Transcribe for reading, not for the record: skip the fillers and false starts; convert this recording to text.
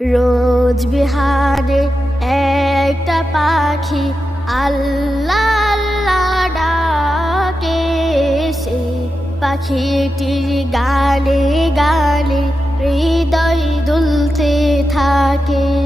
রোজ বিহারে একটা পাখি আল্লাহ আল্লাহ ডাকে, সে পাখিটির গানে গানে হৃদয় দুলতে থাকে।